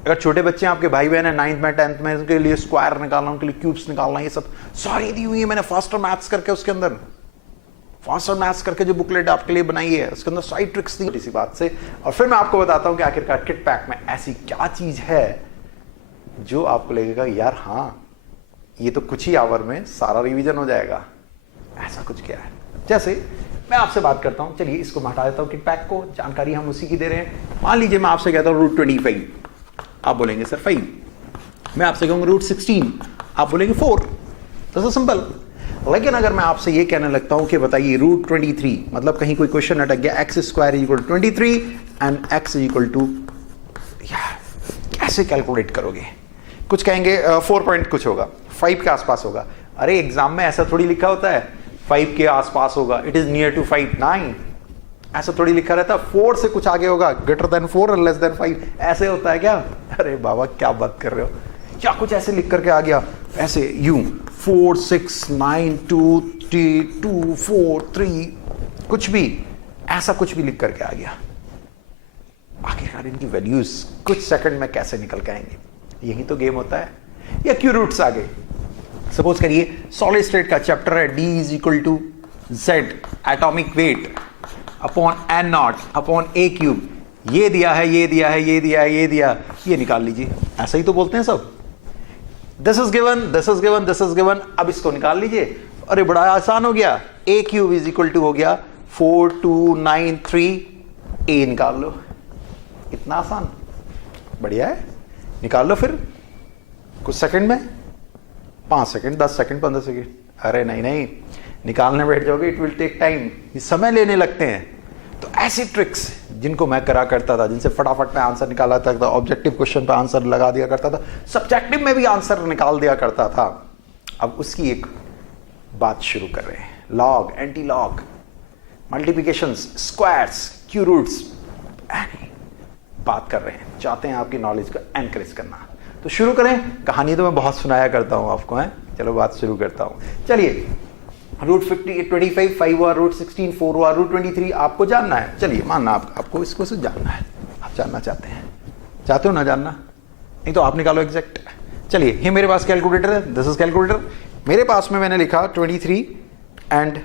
अगर छोटे बच्चे हैं, आपके भाई बहन है 9th में 10th में, उनके लिए स्क्वायर निकालना, उनके लिए क्यूब्स निकालना, ये सब सारी दी हुई है मैंने फास्टर मैथ्स करके। उसके अंदर फास्टर मैथ्स करके जो बुकलेट आपके लिए बनाई है उसके अंदर सारी ट्रिक्स दी इसी बात से। और फिर मैं आपको बताता हूं कि आखिरकार किट पैक में ऐसी क्या चीज है जो आपको लगेगा यार हाँ ये तो कुछ ही आवर में सारा रिवीजन हो जाएगा। ऐसा कुछ क्या है? जैसे मैं आपसे बात करता हूं, चलिए इसको मैं हटा देता हूं किट पैक को, जानकारी हम उसी की दे रहे हैं। मान लीजिए मैं आपसे कहता हूं √25, आप बोलेंगे सर 5। मैं आपसे कहूंगा √16, आप बोलेंगे 4। तो सिंपल। लेकिन अगर मैं आपसे ये कहने लगता हूं कि बताइए √23, मतलब कहीं कोई क्वेश्चन अटक गया, x² = 23 एंड x = कैसे कैलकुलेट करोगे? कुछ कहेंगे 4 पॉइंट कुछ होगा, 5 के आसपास होगा। अरे एग्जाम में ऐसा थोड़ी लिखा होता है 5 के आसपास होगा, इट इज नियर टू 5, 9, ऐसा थोड़ी लिखा रहता है। 4 से कुछ आगे होगा, >4 और <5, ऐसे होता है क्या? अरे बाबा क्या बात कर रहे हो, क्या कुछ ऐसे लिख करके आ गया, ऐसे यूं 4 6 9 2 3 2 4 3, कुछ भी ऐसा कुछ भी लिख करके आ गया। आखिरकार इनकी वैल्यूज कुछ सेकंड में कैसे निकल के आएंगे? यही तो गेम होता है। या क्यू रूट्स आ गए। सपोज करिए सॉलिड स्टेट का चैप्टर है, D = Z atomic weight upon n0 upon a³। ये दिया है, ये दिया है, ये दिया है, ये दिया, ये निकाल लीजिए। ऐसा ही तो बोलते हैं सब। This is given, this is given, this is given, अब इसको निकाल लीजिए। अरे बड़ा आसान हो गया, a³ = हो गया 4293, a निकाल लो। इतना आसान, बढ़िया है, निकाल लो फिर कुछ सेकंड में, 5 सेकंड, 10 सेकंड, 15 सेकंड। अरे नहीं नहीं, निकालने बैठ जाओगे इट विल टेक टाइम, ये समय लेने लगते हैं। तो ऐसी ट्रिक्स जिनको मैं करा करता था, जिनसे फटाफट में आंसर निकाला था, ऑब्जेक्टिव क्वेश्चन पर आंसर लगा दिया करता था, सब्जेक्टिव में भी आंसर निकाल दिया करता था, अब उसकी एक बात शुरू कर रहे हैं। Log, anti log, multiplications, squares, cube roots बात कर रहे हैं, चाहते हैं आपकी नॉलेज को एनकरेज करना। तो शुरू करें। कहानी तो मैं बहुत सुनाया करता हूं आपको, है, चलो बात शुरू करता हूं। चलिए √25 5 हुआ, √16 4 हुआ, √23 आपको जानना है। चलिए मानना आपको इसको से जानना है, आप जानना चाहते हो ना जानना, नहीं तो आप निकालो एग्जैक्ट। चलिए ये मेरे पास कैलकुलेटर है, दिस इज कैलकुलेटर। मेरे पास में मैंने लिखा 23 एंड